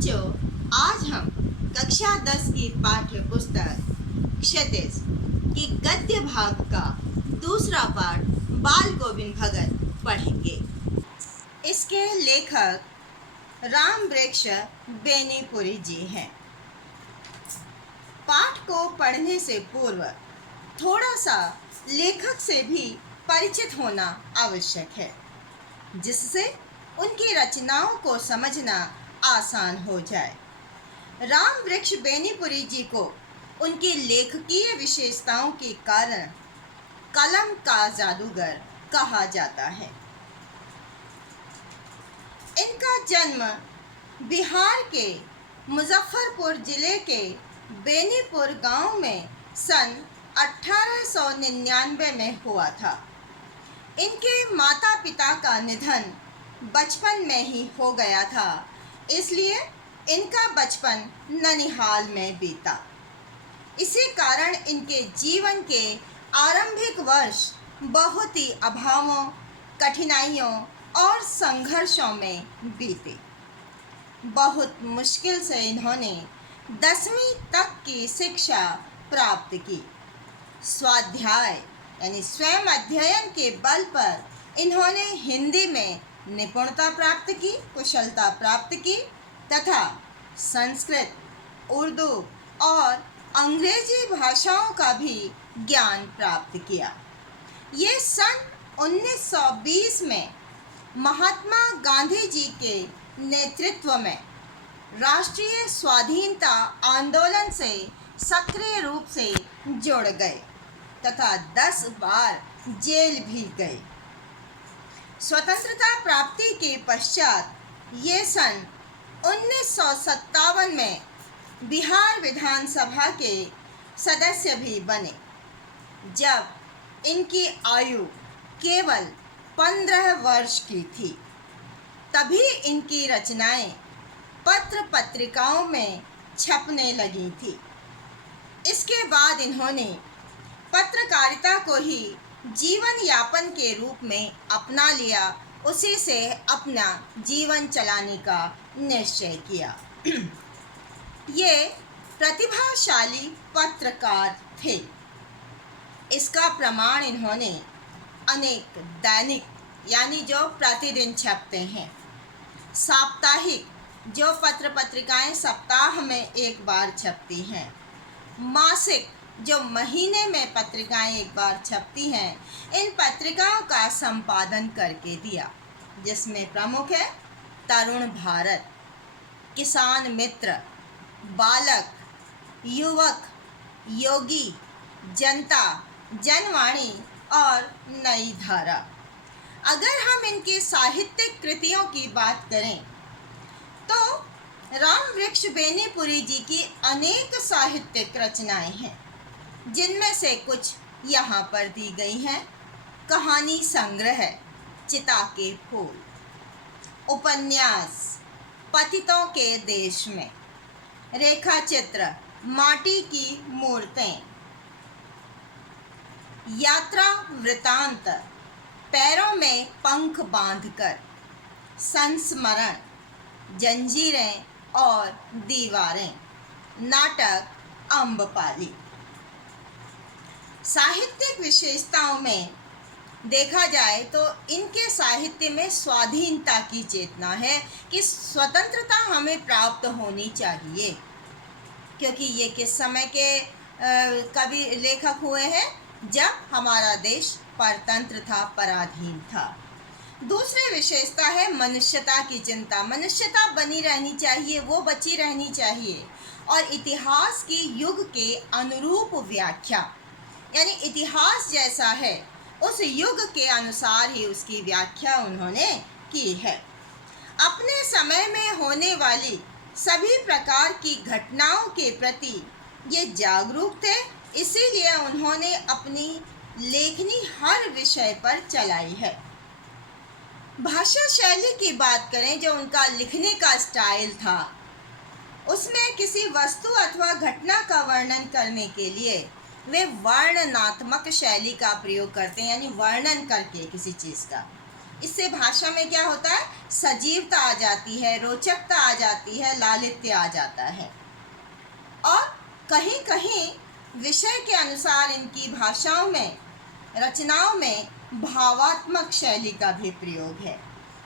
बच्चों, आज हम कक्षा 10 की पाठ्य पुस्तक क्षितिज की गद्य भाग का दूसरा पाठ बाल गोविंद भगत पढ़ेंगे। इसके लेखक राम वृक्ष बेनीपुरी जी हैं। पाठ को पढ़ने से पूर्व थोड़ा सा लेखक से भी परिचित होना आवश्यक है, जिससे उनकी रचनाओं को समझना आसान हो जाए। राम वृक्ष बेनीपुरी जी को उनकी लेखकीय विशेषताओं के कारण कलम का जादूगर कहा जाता है। इनका जन्म बिहार के मुजफ्फरपुर जिले के बेनीपुर गांव में सन 1899 में हुआ था। इनके माता पिता का निधन बचपन में ही हो गया था, इसलिए इनका बचपन ननिहाल में बीता। इसी कारण इनके जीवन के आरंभिक वर्ष बहुत ही अभावों, कठिनाइयों और संघर्षों में बीते। बहुत मुश्किल से इन्होंने 10वीं तक की शिक्षा प्राप्त की। स्वाध्याय यानी स्वयं अध्ययन के बल पर इन्होंने हिंदी में निपुणता प्राप्त की, कुशलता प्राप्त की तथा संस्कृत, उर्दू और अंग्रेजी भाषाओं का भी ज्ञान प्राप्त किया। ये सन 1920 में महात्मा गांधी जी के नेतृत्व में राष्ट्रीय स्वाधीनता आंदोलन से सक्रिय रूप से जुड़ गए तथा 10 बार जेल भी गए। स्वतंत्रता प्राप्ति के पश्चात ये सन 1957 में बिहार विधानसभा के सदस्य भी बने, जब इनकी आयु केवल 15 वर्ष की थी। तभी इनकी रचनाएं पत्र पत्रिकाओं में छपने लगी थी। इसके बाद इन्होंने पत्रकारिता को ही जीवन यापन के रूप में अपना लिया, उसी से अपना जीवन चलाने का निश्चय किया। ये प्रतिभाशाली पत्रकार थे। इसका प्रमाण इन्होंने अनेक दैनिक यानी जो प्रतिदिन छपते हैं, साप्ताहिक जो पत्र पत्रिकाएं सप्ताह में एक बार छपती हैं, मासिक जो महीने में पत्रिकाएं एक बार छपती हैं, इन पत्रिकाओं का संपादन करके दिया, जिसमें प्रमुख है तरुण भारत, किसान मित्र, बालक, युवक, योगी, जनता, जनवाणी और नई धारा। अगर हम इनकी साहित्यिक कृतियों की बात करें तो राम वृक्ष बेनीपुरी जी की अनेक साहित्यिक रचनाएं हैं, जिनमें से कुछ यहाँ पर दी गई हैं। कहानी संग्रह चिता के फूल, उपन्यास पतितों के देश में, रेखा चित्र माटी की मूर्तें, यात्रा वृतांत पैरों में पंख बांधकर, संस्मरण, जंजीरें और दीवारें, नाटक अम्बपाली। साहित्यिक विशेषताओं में देखा जाए तो इनके साहित्य में स्वाधीनता की चेतना है कि स्वतंत्रता हमें प्राप्त होनी चाहिए, क्योंकि ये किस समय के कवि लेखक हुए हैं, जब हमारा देश परतंत्र था, पराधीन था। दूसरी विशेषता है मनुष्यता की चिंता। मनुष्यता बनी रहनी चाहिए, वो बची रहनी चाहिए, और इतिहास की युग के अनुरूप व्याख्या, यानी इतिहास जैसा है उस युग के अनुसार ही उसकी व्याख्या उन्होंने की है। अपने समय में होने वाली सभी प्रकार की घटनाओं के प्रति ये जागरूक थे, इसीलिए उन्होंने अपनी लेखनी हर विषय पर चलाई है। भाषा शैली की बात करें, जो उनका लिखने का स्टाइल था, उसमें किसी वस्तु अथवा घटना का वर्णन करने के लिए वे वर्णनात्मक शैली का प्रयोग करते हैं, यानी वर्णन करके किसी चीज़ का। इससे भाषा में क्या होता है, सजीवता आ जाती है, रोचकता आ जाती है, लालित्य आ जाता है। और कहीं कहीं विषय के अनुसार इनकी भाषाओं में, रचनाओं में भावात्मक शैली का भी प्रयोग है,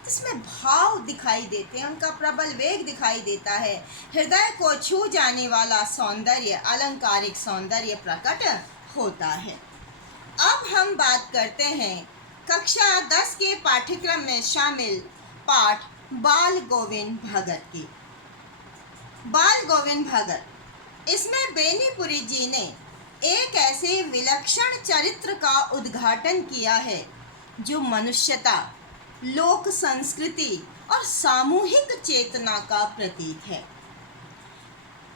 जिसमें भाव दिखाई देते हैं, उनका प्रबल वेग दिखाई देता है, हृदय को छू जाने वाला सौंदर्य, अलंकारिक सौंदर्य प्रकट होता है। अब हम बात करते हैं कक्षा 10 के पाठ्यक्रम में शामिल पाठ बाल गोविंद भगत की। बाल गोविंद भगत, इसमें बेनीपुरी जी ने एक ऐसे विलक्षण चरित्र का उद्घाटन किया है जो मनुष्यता, लोक संस्कृति और सामूहिक चेतना का प्रतीक है।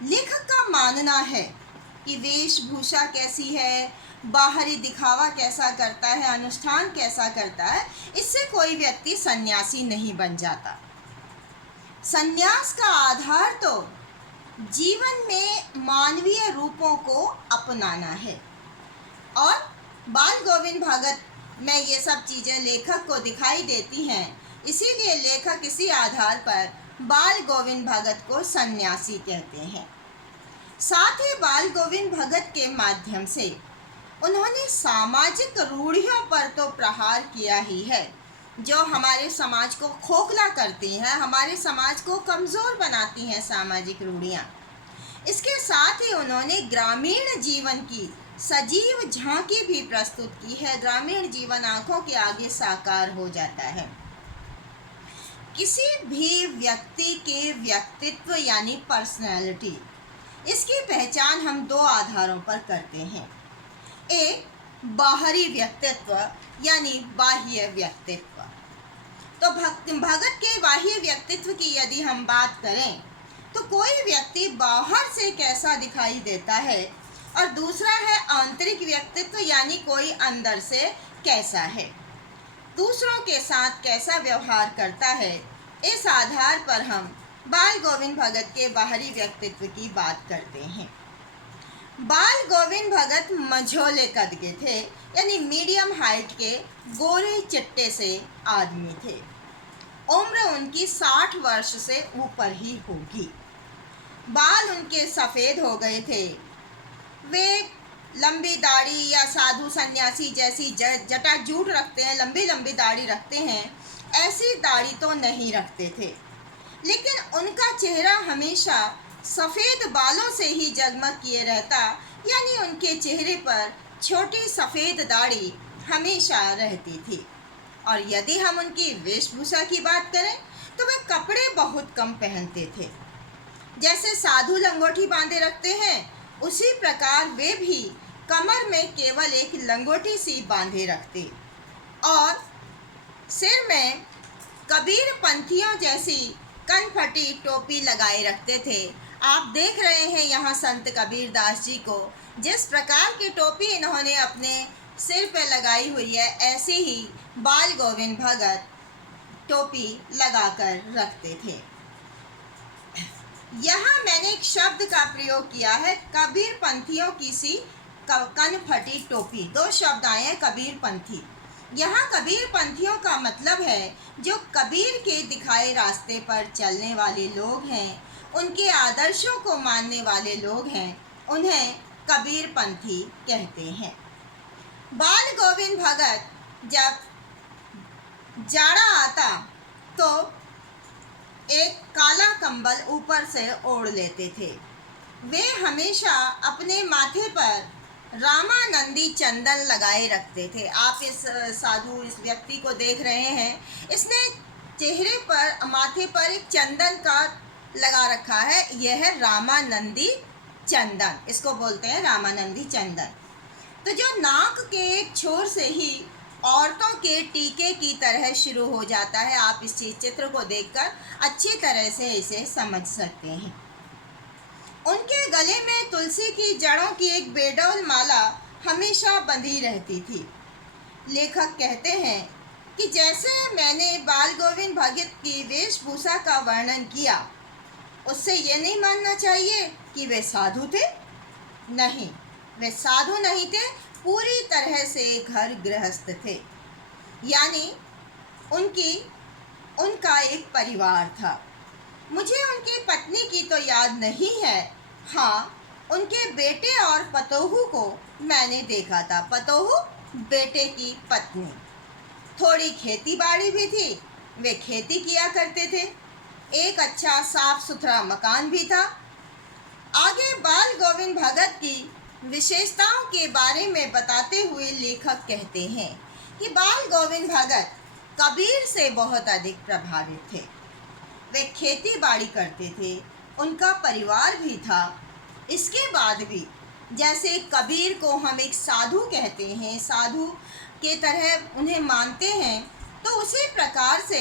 लेखक का मानना है कि वेशभूषा कैसी है, बाहरी दिखावा कैसा करता है, अनुष्ठान कैसा करता है, इससे कोई व्यक्ति सन्यासी नहीं बन जाता। सन्यास का आधार तो जीवन में मानवीय रूपों को अपनाना है। और बाल गोविंद भगत में ये सब चीज़ें लेखक को दिखाई देती हैं, इसीलिए लेखक इसी आधार पर बाल गोविंद भगत को सन्यासी कहते हैं। साथ ही बाल गोविंद भगत के माध्यम से उन्होंने सामाजिक रूढ़ियों पर तो प्रहार किया ही है, जो हमारे समाज को खोखला करती हैं, हमारे समाज को कमज़ोर बनाती हैं सामाजिक रूढ़ियाँ। इसके साथ ही उन्होंने ग्रामीण जीवन की सजीव झांकी भी प्रस्तुत की है। ग्रामीण जीवन आंखों के आगे साकार हो जाता है। किसी भी व्यक्ति के व्यक्तित्व यानी पर्सनैलिटी, इसकी पहचान हम दो आधारों पर करते हैं। एक बाहरी व्यक्तित्व यानी बाह्य व्यक्तित्व। तो भगत के बाह्य व्यक्तित्व की यदि हम बात करें तो कोई व्यक्ति बाहर से कैसा दिखाई देता है, और दूसरा है आंतरिक व्यक्तित्व यानी कोई अंदर से कैसा है, दूसरों के साथ कैसा व्यवहार करता है। इस आधार पर हम बाल गोविंद भगत के बाहरी व्यक्तित्व की बात करते हैं। बाल गोविंद भगत मझोले कद के थे, यानी मीडियम हाइट के गोरे चिट्टे से आदमी थे। उम्र उनकी 60 वर्ष से ऊपर ही होगी। बाल उनके सफ़ेद हो गए थे। वे लंबी दाढ़ी या साधु सन्यासी जैसी जटाजूट रखते हैं, लंबी लंबी दाढ़ी रखते हैं, ऐसी दाढ़ी तो नहीं रखते थे। लेकिन उनका चेहरा हमेशा सफ़ेद बालों से ही जगमग किए रहता, यानी उनके चेहरे पर छोटी सफ़ेद दाढ़ी हमेशा रहती थी। और यदि हम उनकी वेशभूषा की बात करें तो वे कपड़े बहुत कम पहनते थे। जैसे साधु लंगोटी बांधे रखते हैं, उसी प्रकार वे भी कमर में केवल एक लंगोटी सी बांधे रखते और सिर में कबीर पंथियों जैसी कनफटी टोपी लगाए रखते थे। आप देख रहे हैं यहाँ संत कबीर दास जी को, जिस प्रकार की टोपी इन्होंने अपने सिर पे लगाई हुई है, ऐसे ही बाल गोविंद भगत टोपी लगाकर रखते थे। यहाँ मैंने एक शब्द का प्रयोग किया है, कबीर पंथियों की सी कनफटी टोपी। दो शब्द आए हैं, कबीर पंथी। यहाँ कबीर पंथियों का मतलब है जो कबीर के दिखाए रास्ते पर चलने वाले लोग हैं, उनके आदर्शों को मानने वाले लोग हैं, उन्हें कबीर पंथी कहते हैं। बाल गोविंद भगत जब जाड़ा आता तो एक काला कंबल ऊपर से ओढ़ लेते थे। वे हमेशा अपने माथे पर रामानंदी चंदन लगाए रखते थे। आप इस व्यक्ति को देख रहे हैं, इसने चेहरे पर, माथे पर एक चंदन का लगा रखा है। यह है रामानंदी चंदन, इसको बोलते हैं रामानंदी चंदन। तो जो नाक के एक छोर से ही औरतों के टीके की तरह शुरू हो जाता है, आप इस चित्र को देखकर अच्छी तरह से इसे समझ सकते हैं। उनके गले में तुलसी की जड़ों की एक बेडौल माला हमेशा बंधी रहती थी। लेखक कहते हैं कि जैसे मैंने बाल गोविंद भगत की वेशभूषा का वर्णन किया, उससे ये नहीं मानना चाहिए कि वे साधु थे। नहीं, वे साधु नहीं थे, पूरी तरह से घर गृहस्थ थे। यानी उनकी उनका एक परिवार था। मुझे उनकी पत्नी की तो याद नहीं है। हाँ, उनके बेटे और पतोहू को मैंने देखा था। पतोहू बेटे की पत्नी। थोड़ी खेती बाड़ी भी थी, वे खेती किया करते थे। एक अच्छा साफ सुथरा मकान भी था। आगे बाल गोविंद भगत की विशेषताओं के बारे में बताते हुए लेखक कहते हैं कि बाल गोविंद भगत कबीर से बहुत अधिक प्रभावित थे। वे खेती बाड़ी करते थे, उनका परिवार भी था। इसके बाद भी जैसे कबीर को हम एक साधु कहते हैं, साधु के तरह उन्हें मानते हैं, तो उसी प्रकार से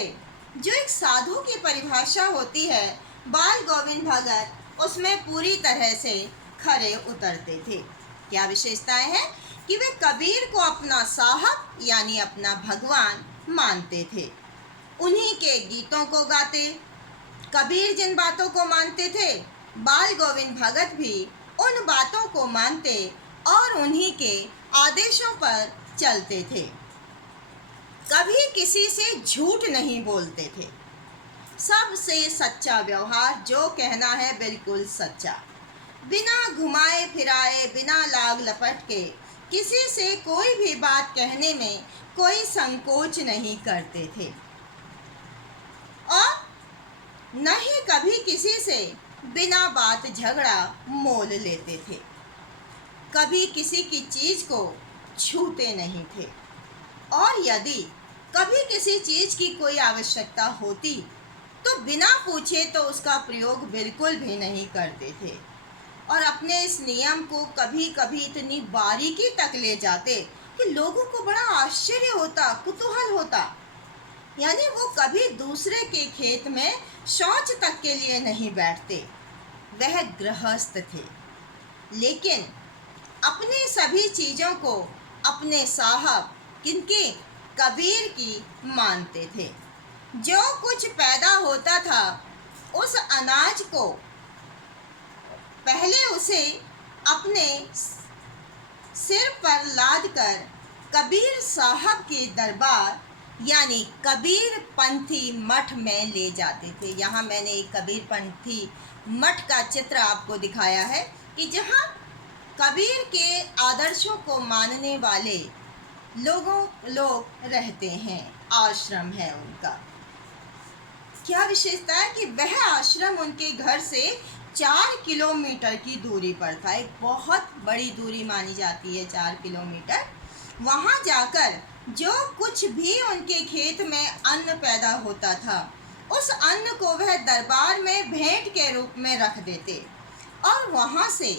जो एक साधु की परिभाषा होती है, बाल गोविंद भगत उसमें पूरी तरह से खरे उतरते थे। क्या विशेषताएं हैं कि वे कबीर को अपना साहब यानी अपना भगवान मानते थे। उन्हीं के गीतों को गाते। कबीर जिन बातों को मानते थे, बाल गोविंद भगत भी उन बातों को मानते और उन्हीं के आदेशों पर चलते थे। कभी किसी से झूठ नहीं बोलते थे। सबसे सच्चा व्यवहार, जो कहना है बिल्कुल सच्चा, बिना घुमाए फिराए, बिना लाग लपट के किसी से कोई भी बात कहने में कोई संकोच नहीं करते थे और न ही कभी किसी से बिना बात झगड़ा मोल लेते थे। कभी किसी की चीज को छूते नहीं थे और यदि कभी किसी चीज की कोई आवश्यकता होती तो बिना पूछे तो उसका प्रयोग बिल्कुल भी नहीं करते थे और अपने इस नियम को कभी कभी इतनी बारीकी तक ले जाते कि लोगों को बड़ा आश्चर्य होता, कुतूहल होता। यानी वो कभी दूसरे के खेत में शौच तक के लिए नहीं बैठते। वह गृहस्थ थे, लेकिन अपनी सभी चीज़ों को अपने साहब किनके, कबीर की मानते थे। जो कुछ पैदा होता था उस अनाज को पहले उसे अपने सिर पर लादकर कबीर साहब के दरबार यानी कबीर पंथी मठ में ले जाते थे। यहाँ मैंने एक कबीर पंथी मठ का चित्र आपको दिखाया है कि जहाँ कबीर के आदर्शों को मानने वाले लोग रहते हैं। आश्रम है उनका। क्या विशेषता है कि वह आश्रम उनके घर से 4 किलोमीटर की दूरी पर था। एक बहुत बड़ी दूरी मानी जाती है 4 किलोमीटर। वहाँ जाकर जो कुछ भी उनके खेत में अन्न पैदा होता था, उस अन्न को वह दरबार में भेंट के रूप में रख देते और वहाँ से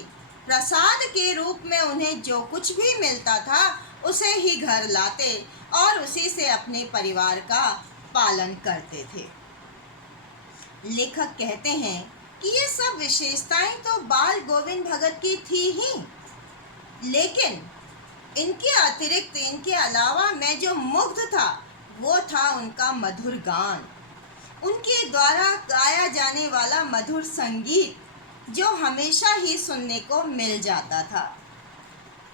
प्रसाद के रूप में उन्हें जो कुछ भी मिलता था उसे ही घर लाते और उसी से अपने परिवार का पालन करते थे। लेखक कहते हैं कि ये सब विशेषताएं तो बाल गोविंद भगत की थी ही, लेकिन इनके अतिरिक्त, इनके अलावा मैं जो मुग्ध था वो था उनका मधुर गान, उनके द्वारा गाया जाने वाला मधुर संगीत जो हमेशा ही सुनने को मिल जाता था।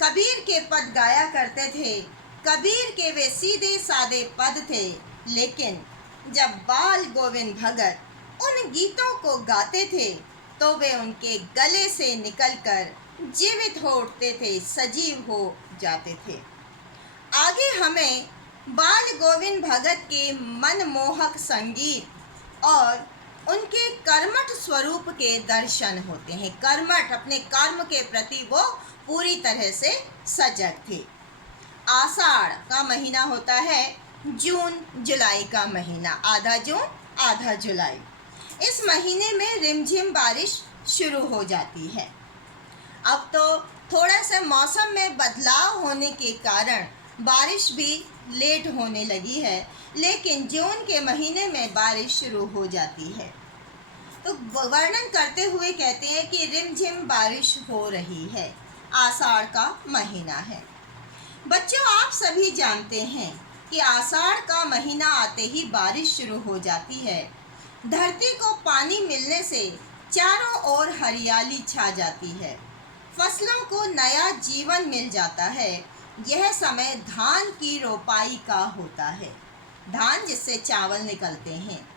कबीर के पद गाया करते थे। कबीर के वे सीधे सादे पद थे, लेकिन जब बाल गोविंद भगत उन गीतों को गाते थे तो वे उनके गले से निकलकर जीवित हो उठते थे, सजीव हो जाते थे। आगे हमें बाल गोविंद भगत के मनमोहक संगीत और उनके कर्मठ स्वरूप के दर्शन होते हैं। कर्मठ, अपने कर्म के प्रति वो पूरी तरह से सजग थे। आषाढ़ का महीना होता है जून जुलाई का महीना, आधा जून आधा जुलाई। इस महीने में रिमझिम बारिश शुरू हो जाती है। अब तो थोड़ा सा मौसम में बदलाव होने के कारण बारिश भी लेट होने लगी है, लेकिन जून के महीने में बारिश शुरू हो जाती है। तो वर्णन करते हुए कहते हैं कि रिमझिम बारिश हो रही है, आषाढ़ का महीना है। बच्चों, आप सभी जानते हैं कि आषाढ़ का महीना आते ही बारिश शुरू हो जाती है। धरती को पानी मिलने से चारों ओर हरियाली छा जाती है, फसलों को नया जीवन मिल जाता है। यह समय धान की रोपाई का होता है। धान जिससे चावल निकलते हैं।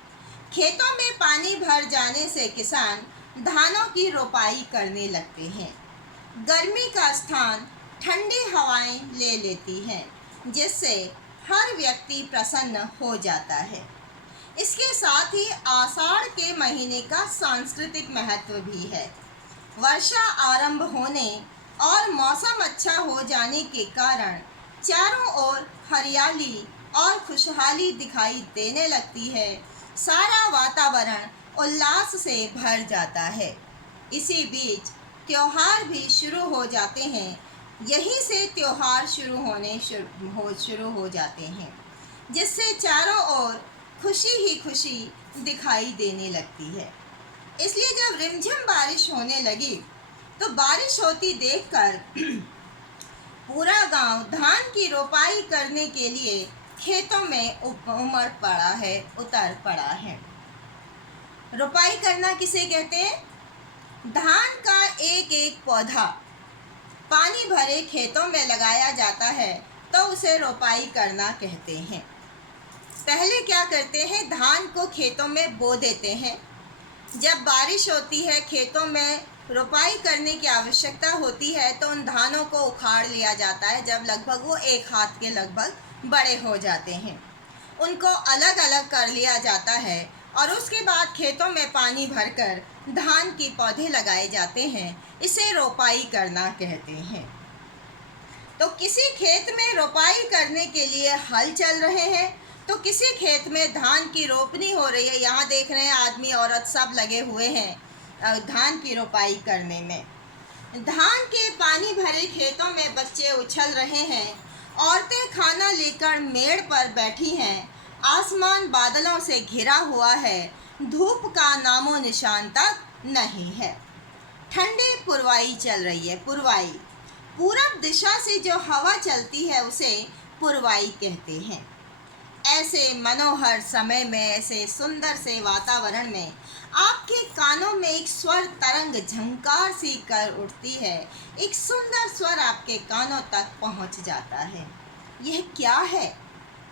खेतों में पानी भर जाने से किसान धानों की रोपाई करने लगते हैं। गर्मी का स्थान ठंडी हवाएं ले लेती हैं, जिससे हर व्यक्ति प्रसन्न हो जाता है। इसके साथ ही आषाढ़ के महीने का सांस्कृतिक महत्व भी है। वर्षा आरंभ होने और मौसम अच्छा हो जाने के कारण चारों ओर हरियाली और खुशहाली दिखाई देने लगती है। सारा वातावरण उल्लास से भर जाता है। इसी बीच त्योहार भी शुरू हो जाते हैं। यहीं से त्योहार शुरू हो जाते हैं, जिससे चारों ओर खुशी ही खुशी दिखाई देने लगती है। इसलिए जब रिमझिम बारिश होने लगी तो बारिश होती देखकर पूरा गांव धान की रोपाई करने के लिए खेतों में उतर पड़ा है। रोपाई करना किसे कहते हैं? धान का एक एक पौधा पानी भरे खेतों में लगाया जाता है तो उसे रोपाई करना कहते हैं। पहले क्या करते हैं, धान को खेतों में बो देते हैं। जब बारिश होती है, खेतों में रोपाई करने की आवश्यकता होती है तो उन धानों को उखाड़ लिया जाता है। जब लगभग वो एक हाथ के लगभग बड़े हो जाते हैं, उनको अलग अलग कर लिया जाता है और उसके बाद खेतों में पानी भरकर धान के पौधे लगाए जाते हैं। इसे रोपाई करना कहते हैं। तो किसी खेत में रोपाई करने के लिए हल चल रहे हैं, तो किसी खेत में धान की रोपनी हो रही है। यहाँ देख रहे हैं आदमी औरत सब लगे हुए हैं धान की रोपाई करने में। धान के पानी भरे खेतों में बच्चे उछल रहे हैं। औरतें खाना लेकर मेड़ पर बैठी हैं। आसमान बादलों से घिरा हुआ है। धूप का नामो निशान तक नहीं है। ठंडी पुरवाई चल रही है। पुरवाई, पूरब दिशा से जो हवा चलती है उसे पुरवाई कहते हैं। ऐसे मनोहर समय में, ऐसे सुंदर से वातावरण में आपके कानों में एक स्वर तरंग झंकार सी कर उठती है। एक सुंदर स्वर आपके कानों तक पहुंच जाता है। यह क्या है?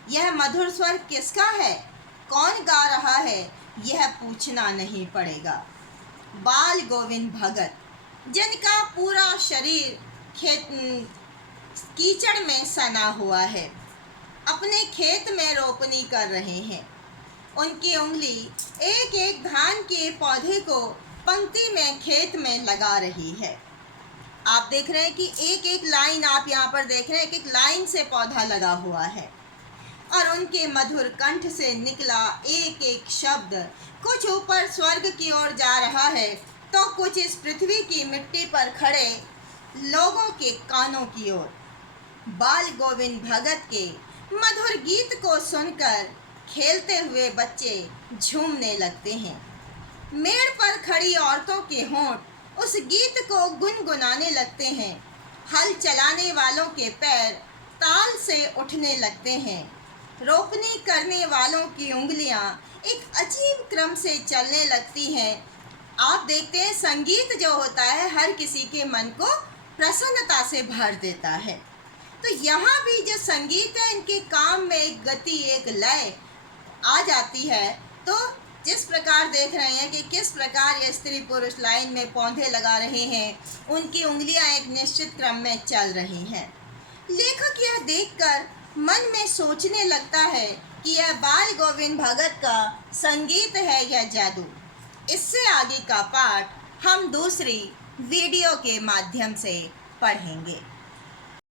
यह मधुर स्वर किसका है? कौन गा रहा है? यह पूछना नहीं पड़ेगा। बाल गोविंद भगत, जिनका पूरा शरीर कीचड़ में सना हुआ है, अपने खेत में रोपनी कर रहे हैं। उनकी उंगली एक एक धान के पौधे को पंक्ति में खेत में लगा रही है। आप देख रहे हैं कि एक एक लाइन, आप यहाँ पर देख रहे हैं, एक एक लाइन से पौधा लगा हुआ है और उनके मधुर कंठ से निकला एक एक शब्द कुछ ऊपर स्वर्ग की ओर जा रहा है तो कुछ इस पृथ्वी की मिट्टी पर खड़े लोगों के कानों की ओर। बाल गोविंद भगत के मधुर गीत को सुनकर खेलते हुए बच्चे झूमने लगते हैं। मेड़ पर खड़ी औरतों के होंठ उस गीत को गुनगुनाने लगते हैं। हल चलाने वालों के पैर ताल से उठने लगते हैं। रोपनी करने वालों की उंगलियां एक अजीब क्रम से चलने लगती हैं। आप देखते हैं संगीत जो होता है हर किसी के मन को प्रसन्नता से भर देता है। तो यहाँ भी जो संगीत है, इनके काम में एक गति, एक लय आ जाती है। तो जिस प्रकार देख रहे हैं कि किस प्रकार ये स्त्री पुरुष लाइन में पौधे लगा रहे हैं, उनकी उंगलियां एक निश्चित क्रम में चल रही हैं। लेखक यह देखकर मन में सोचने लगता है कि यह बाल गोविंद भगत का संगीत है या जादू। इससे आगे का पाठ हम दूसरी वीडियो के माध्यम से पढ़ेंगे।